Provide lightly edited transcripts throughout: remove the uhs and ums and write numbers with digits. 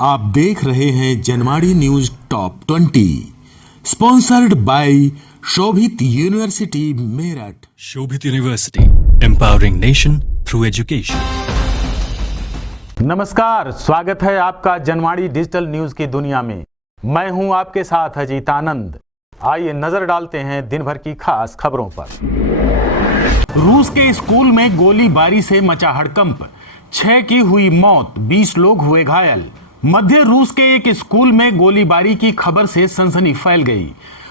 आप देख रहे हैं Janwadi news top 20 sponsored by Shobhit university Meerut. Shobhit university, empowering nation through education. नमस्कार, स्वागत है आपका जनवाड़ी डिजिटल न्यूज की दुनिया में। मैं हूं आपके साथ अजीत आनंद। आइए नजर डालते हैं दिन भर की खास खबरों पर। रूस के स्कूल में गोलीबारी से मचा हड़कंप, 6 की हुई मौत, 20 लोग हुए घायल। मध्य रूस के एक स्कूल में गोलीबारी की खबर से सनसनी फैल गई।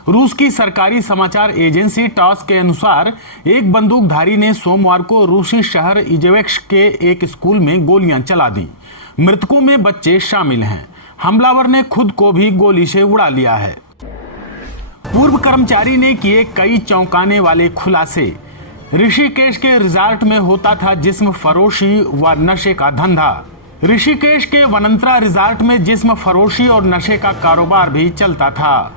रूस की सरकारी समाचार एजेंसी टॉस के अनुसार एक बंदूकधारी ने सोमवार को रूसी शहर इजेवेक्स के एक स्कूल में गोलियां चला दी। मृतकों में बच्चे शामिल हैं। हमलावर ने खुद को भी गोली से उड़ा लिया है। पूर्व कर्मचारी ने किए कई चौंकाने वाले खुलासे। ऋषिकेश के रिजॉर्ट में होता था जिस्म फरोशी व नशे का धंधा। ऋषिकेश के वनंतरा रिजॉर्ट में जिस्म फरोशी और नशे का कारोबार भी चलता था।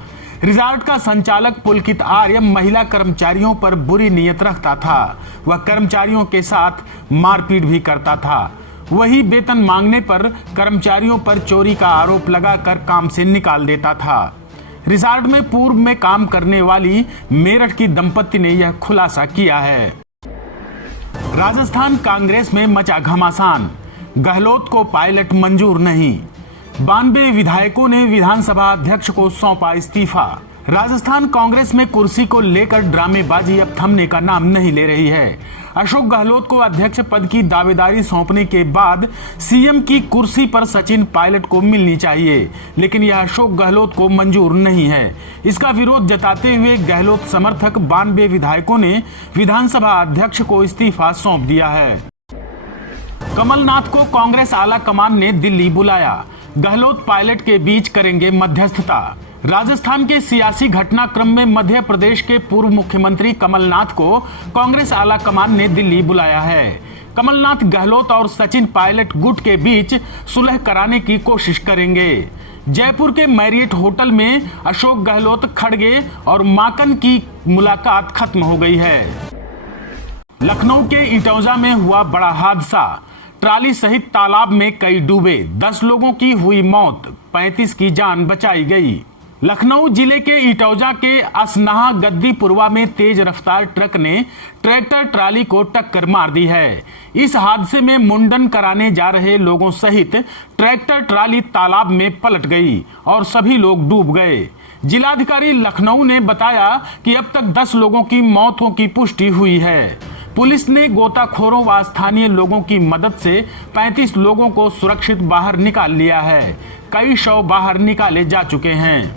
रिजॉर्ट का संचालक पुलकित आर्य महिला कर्मचारियों पर बुरी नीयत रखता था। वह कर्मचारियों के साथ मारपीट भी करता था। वही वेतन मांगने पर कर्मचारियों पर चोरी का आरोप लगाकर काम से निकाल देता था। रिजॉर्ट में पूर्व में काम करने वाली मेरठ की दंपति ने यह खुलासा किया है। राजस्थान कांग्रेस में मचा घमासान, गहलोत को पायलट मंजूर नहीं। 92 विधायकों ने विधानसभा अध्यक्ष को सौंपा इस्तीफा। राजस्थान कांग्रेस में कुर्सी को लेकर ड्रामेबाजी अब थमने का नाम नहीं ले रही है। अशोक गहलोत को अध्यक्ष पद की दावेदारी सौंपने के बाद सीएम की कुर्सी पर सचिन पायलट को मिलनी चाहिए, लेकिन यह अशोक गहलोत को मंजूर नहीं है। इसका विरोध जताते हुए गहलोत समर्थक 92 विधायकों ने विधानसभा अध्यक्ष को इस्तीफा सौंप दिया है। कमलनाथ को कांग्रेस आला कमान ने दिल्ली बुलाया। गहलोत पायलट के बीच करेंगे मध्यस्थता। राजस्थान के सियासी घटनाक्रम में मध्य प्रदेश के पूर्व मुख्यमंत्री कमलनाथ को कांग्रेस आला कमान ने दिल्ली बुलाया है। कमलनाथ गहलोत और सचिन पायलट गुट के बीच सुलह कराने की कोशिश करेंगे। जयपुर के मैरियट होटल में अशोक गहलोत, खड़गे और माकन की मुलाकात खत्म हो गई है। लखनऊ के इटौजा में हुआ बड़ा हादसा, ट्राली सहित तालाब में कई डूबे, 10 लोगों की हुई मौत, 35 की जान बचाई गई। लखनऊ जिले के इटौजा के असनाहा गद्दीपुरवा में तेज रफ्तार ट्रक ने ट्रैक्टर ट्राली को टक्कर मार दी है। इस हादसे में मुंडन कराने जा रहे लोगों सहित ट्रैक्टर ट्राली तालाब में पलट गई और सभी लोग डूब गए। जिलाधिकारी लखनऊ ने बताया कि अब तक 10 लोगों की मौतों की पुष्टि हुई है। पुलिस ने गोताखोरों व स्थानीय लोगों की मदद से 35 लोगों को सुरक्षित बाहर निकाल लिया है। कई शव बाहर निकाले जा चुके हैं।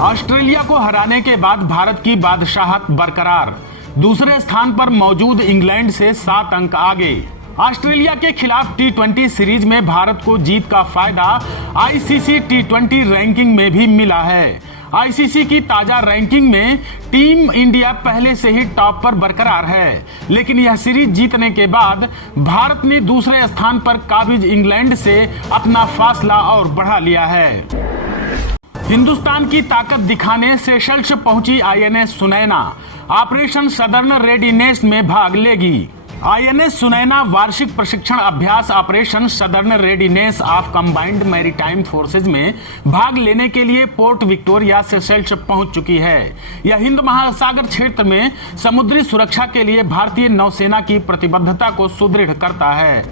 ऑस्ट्रेलिया को हराने के बाद भारत की बादशाहत बरकरार, दूसरे स्थान पर मौजूद इंग्लैंड से 7 अंक आगे। ऑस्ट्रेलिया के खिलाफ T20 सीरीज में भारत को जीत का फायदा आईसीसी T20 रैंकिंग में भी मिला है। आईसीसी की ताजा रैंकिंग में टीम इंडिया पहले से ही टॉप पर बरकरार है, लेकिन यह सीरीज जीतने के बाद भारत ने दूसरे स्थान पर काबिज इंग्लैंड से अपना फासला और बढ़ा लिया है। हिंदुस्तान की ताकत दिखाने सेशल्स पहुंची INS Sunaina, operation southern readiness में भाग लेगी। आईएनएस सुनैना वार्षिक प्रशिक्षण अभ्यास operation southern readiness of combined maritime forces में भाग लेने के लिए पोर्ट विक्टोरिया सेशल्स पहुंच चुकी है। यह हिंद महासागर क्षेत्र में समुद्री सुरक्षा के लिए भारतीय नौसेना की प्रतिबद्धता को सुदृढ़ करता है।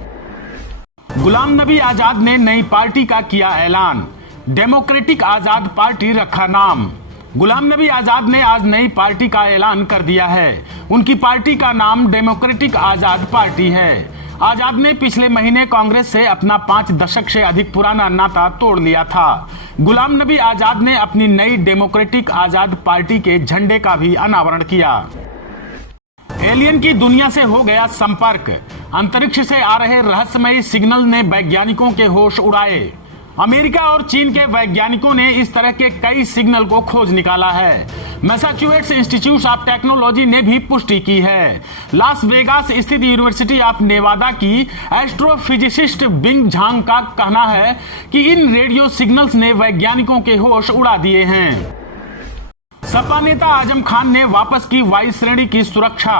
गुलाम नबी आजाद ने नई पार्टी का किया ऐलान, डेमोक्रेटिक आजाद पार्टी रखा नाम। गुलाम नबी आजाद ने आज नई पार्टी का ऐलान कर दिया है। उनकी पार्टी का नाम डेमोक्रेटिक आजाद पार्टी है। आजाद ने पिछले महीने कांग्रेस से अपना 5 दशक से अधिक पुराना नाता तोड़ लिया था। गुलाम नबी आजाद ने अपनी नई डेमोक्रेटिक आजाद पार्टी के झंडे का भी अनावरण किया। एलियन की दुनिया से हो गया संपर्क, अंतरिक्ष से आ रहे रहस्यमयी सिग्नल ने वैज्ञानिकों के होश उड़ाए। अमेरिका और चीन के वैज्ञानिकों ने इस तरह के कई सिग्नल को खोज निकाला है। मैसाचुसेट्स इंस्टीट्यूट ऑफ टेक्नोलॉजी ने भी पुष्टि की है। लास वेगास स्थित यूनिवर्सिटी ऑफ नेवादा की एस्ट्रोफिजिसिस्ट बिंग झांग का कहना है कि इन रेडियो सिग्नल्स ने वैज्ञानिकों के होश उड़ा दिए हैं। सपा नेता आजम खान ने वापस की वायु श्रेणी की सुरक्षा।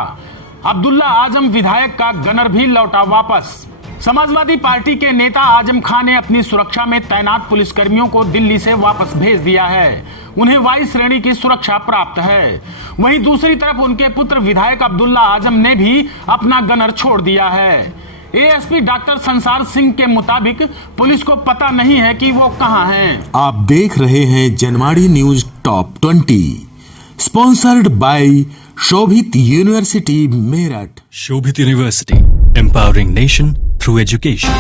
अब्दुल्ला आजम विधायक का गनर भी लौटा वापस। समाजवादी पार्टी के नेता आजम खान ने अपनी सुरक्षा में तैनात पुलिसकर्मियों को दिल्ली से वापस भेज दिया है। उन्हें वायु श्रेणी की सुरक्षा प्राप्त है। वहीं दूसरी तरफ उनके पुत्र विधायक अब्दुल्ला आजम ने भी अपना गनर छोड़ दिया है। एएसपी डॉक्टर संसार सिंह के मुताबिक पुलिस को पता नहीं है कि वो कहां हैं। आप देख रहे हैं Janmadi news top 20, sponsored by Shobhit university Meerut. Shobhit University, empowering nation through education.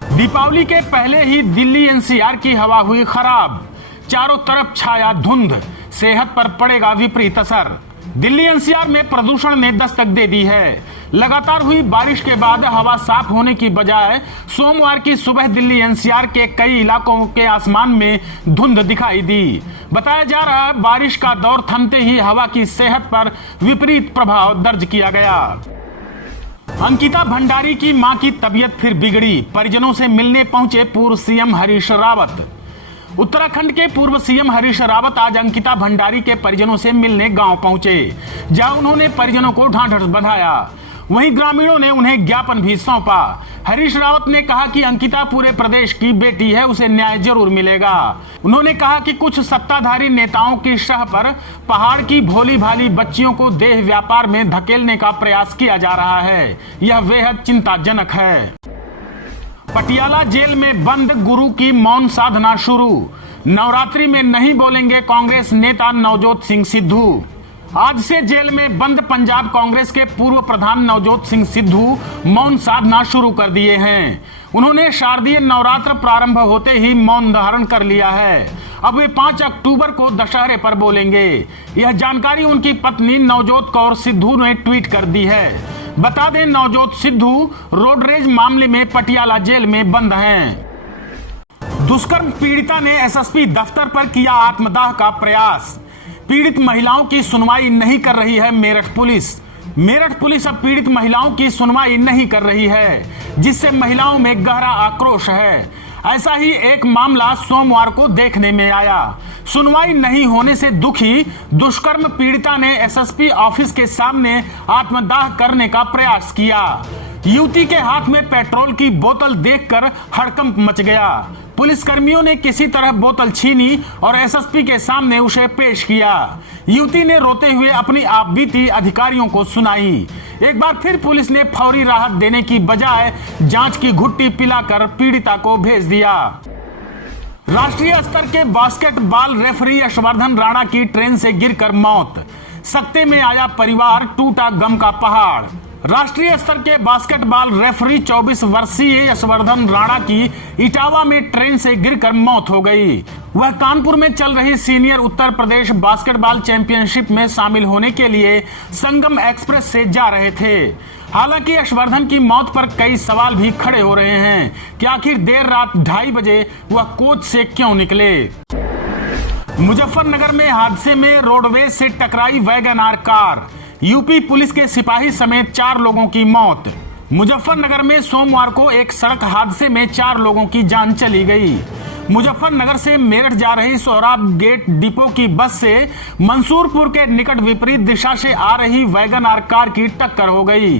Deepawali के पहले ही दिल्ली एनसीआर की हवा हुई खराब, चारों तरफ छाया धुंध, सेहत पर पड़ेगा विपरीत असर। दिल्ली एनसीआर में प्रदूषण ने दस्तक दे दी है। लगातार हुई बारिश के बाद हवा साफ होने की बजाय सोमवार की सुबह दिल्ली एनसीआर के कई इलाकों के आसमान में धुंध दिखाई दी। बताया जा रहा है बारिश का दौर थमते ही हवा की सेहत पर विपरीत प्रभाव दर्ज किया गया। अंकिता भंडारी की मां की तबीयत फिर बिगड़ी, परिजनों से मिलने पहुंचे पूर्व सीएम हरीश रावत। उत्तराखंड के पूर्व सीएम हरीश रावत आज अंकिता भंडारी के परिजनों से मिलने गांव पहुंचे, जहां उन्होंने परिजनों को ढांढस बंधाया। वहीं ग्रामीणों ने उन्हें ज्ञापन भी सौंपा। हरीश रावत ने कहा कि अंकिता पूरे प्रदेश की बेटी है, उसे न्याय जरूर मिलेगा। उन्होंने कहा कि कुछ सत्ताधारी नेताओं की शह पर पहाड़ की भोली भाली बच्चियों को देह व्यापार में धकेलने का प्रयास किया जा रहा है। यह बेहद चिंताजनक है। पटियाला जेल में बंद गुरु की मौन साधना शुरू, नवरात्रि में नहीं बोलेंगे कांग्रेस नेता नवजोत सिंह सिद्धू। आज से जेल में बंद पंजाब कांग्रेस के पूर्व प्रधान नवजोत सिंह सिद्धू मौन साधना शुरू कर दिए हैं। उन्होंने शारदीय नवरात्र प्रारंभ होते ही मौन धारण कर लिया है। अब वे 5 अक्टूबर को दशहरे पर बोलेंगे। यह जानकारी उनकी पत्नी नवजोत कौर सिद्धू ने ट्वीट कर दी है। बता दें, नवजोत सिद्धू रोडरेज मामले में पटियाला जेल में बंद हैं। दुष्कर्म पीड़िता ने एसएसपी दफ्तर पर किया आत्मदाह का प्रयास। पीड़ित महिलाओं की सुनवाई नहीं कर रही है मेरठ पुलिस। मेरठ पुलिस अब पीड़ित महिलाओं की सुनवाई नहीं कर रही है, जिससे महिलाओं में गहरा आक्रोश है। ऐसा ही एक मामला सोमवार को देखने में आया। सुनवाई नहीं होने से दुखी दुष्कर्म पीड़िता ने एसएसपी ऑफिस के सामने आत्मदाह करने का प्रयास किया। युवती के हाथ में पेट्रोल की बोतल देखकर हड़कंप मच गया। पुलिसकर्मियों ने किसी तरह बोतल छीनी और एसएसपी के सामने उसे पेश किया। युवती ने रोते हुए अपनी आपबीती अधिकारियों को सुनाई। एक बार फिर पुलिस ने फौरी राहत देने की बजाय जांच की घुट्टी पिलाकर पीड़िता को भेज दिया। राष्ट्रीय स्तर के बास्केटबॉल रेफरी यशवर्धन राणा की ट्रेन से गिरकर मौत, सकते में आया परिवार, टूटा गम का पहाड़। राष्ट्रीय स्तर के बास्केटबॉल रेफरी 24 वर्षीय यशवर्धन राणा की इटावा में ट्रेन से गिरकर मौत हो गई। वह कानपुर में चल रही senior Uttar Pradesh basketball championship में शामिल होने के लिए संगम एक्सप्रेस से जा रहे थे। हालांकि यशवर्धन की मौत पर कई सवाल भी खड़े हो रहे हैं कि आखिर देर रात 2:30 बजे वह कोच से क्यों निकले। मुजफ्फरनगर में हादसे में रोडवेज से टकराई Wagon R car, UP police के सिपाही समेत 4 लोगों की मौत। मुजफ्फरनगर में सोमवार को एक सड़क हादसे में 4 लोगों की जान चली गई। मुजफ्फरनगर से मेरठ जा रही सोहराब गेट डिपो की बस से मंसूरपुर के निकट विपरीत दिशा से आ रही वैगन आर कार की टक्कर हो गई।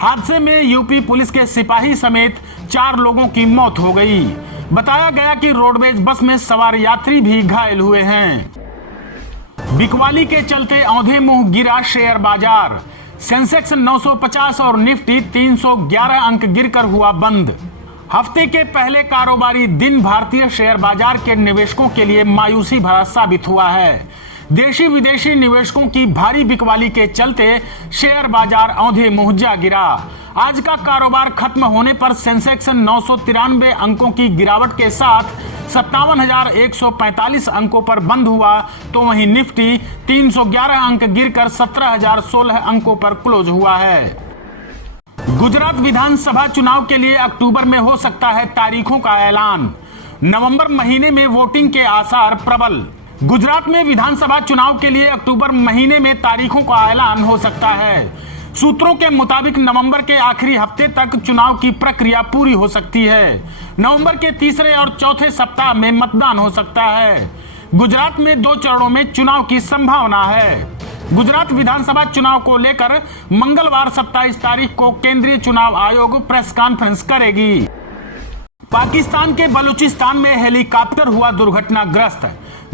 हादसे में यूपी पुलिस के सिपाही समेत 4 लोगों की मौत हो गई। बताया गया कि रोडवेज बस में सवार यात्री भी घायल हुए हैं। बिकवाली के चलते औंधे मुंह गिरा शेयर बाजार, सेंसेक्स 950 और निफ्टी 311 अंक गिरकर हुआ बंद। हफ्ते के पहले कारोबारी दिन भारतीय शेयर बाजार के निवेशकों के लिए मायूसी भरा साबित हुआ है। देशी विदेशी निवेशकों की भारी बिकवाली के चलते शेयर बाजार औंधे मुंह जा गिरा। आज का कारोबार खत्म होने पर सेंसेक्स 993 अंकों की गिरावट के साथ 57,145 अंकों पर बंद हुआ, तो वहीं निफ्टी 311 अंक गिरकर 17,016 अंकों पर क्लोज हुआ है। गुजरात विधानसभा चुनाव के लिए अक्टूबर में हो सकता है तारीखों का ऐलान, नवंबर महीने में वोटिंग के आसार प्रबल। गुजरात में विधानसभा चुनाव के लिए अक्टूबर महीने में तारीखों का ऐलान हो सकता है। सूत्रों के मुताबिक नवंबर के आखिरी हफ्ते तक चुनाव की प्रक्रिया पूरी हो सकती है। नवंबर के तीसरे और चौथे सप्ताह में मतदान हो सकता है। गुजरात में 2 चरणों में चुनाव की संभावना है। गुजरात विधानसभा चुनाव को लेकर मंगलवार 27 तारीख को केंद्रीय चुनाव आयोग प्रेस कॉन्फ्रेंस करेगी। पाकिस्तान के बलूचिस्तान में हेलीकॉप्टर हुआ दुर्घटनाग्रस्त,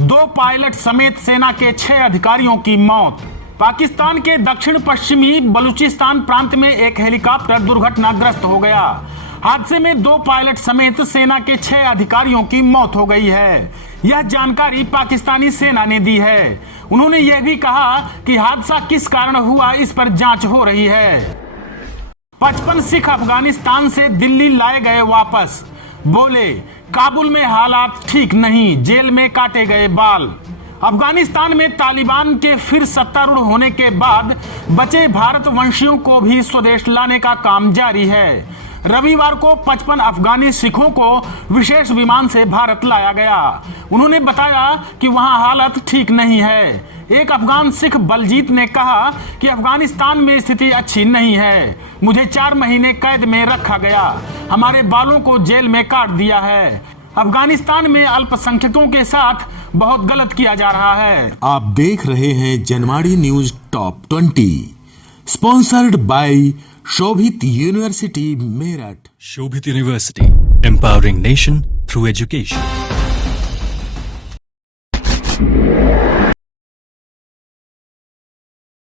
2 पायलट समेत सेना के 6 अधिकारियों की मौत। पाकिस्तान के दक्षिण पश्चिमी बलूचिस्तान प्रांत में एक हेलीकॉप्टर दुर्घटनाग्रस्त हो गया। हादसे में 2 पायलट समेत सेना के 6 अधिकारियों की मौत हो गई है। यह जानकारी पाकिस्तानी सेना ने दी है। उन्होंने यह भी कहा कि हादसा किस कारण हुआ इस पर जांच हो रही है। 55 सिख अफगानिस्तान से दिल्ली लाए गए वापस, बोले काबुल में हालात ठीक नहीं, जेल में काटे गए बाल। अफगानिस्तान में तालिबान के फिर सत्तारूढ़ होने के बाद बचे भारतवंशियों को भी स्वदेश लाने का काम जारी है। रविवार को 55 अफगानी सिखों को विशेष विमान से भारत लाया गया। उन्होंने बताया कि वहां हालत ठीक नहीं है। एक अफगान सिख बलजीत ने कहा कि अफगानिस्तान में स्थिति अच्छी नहीं है। मुझे 4 महीने कैद में रखा गया, हमारे बालों को जेल में काट दिया है। अफगानिस्तान में अल्पसंख्यकों के साथ बहुत गलत किया जा रहा है। आप देख रहे हैं Janwadi news top 20, sponsored by Shobhit university Meerut. Shobhit University, empowering nation through education.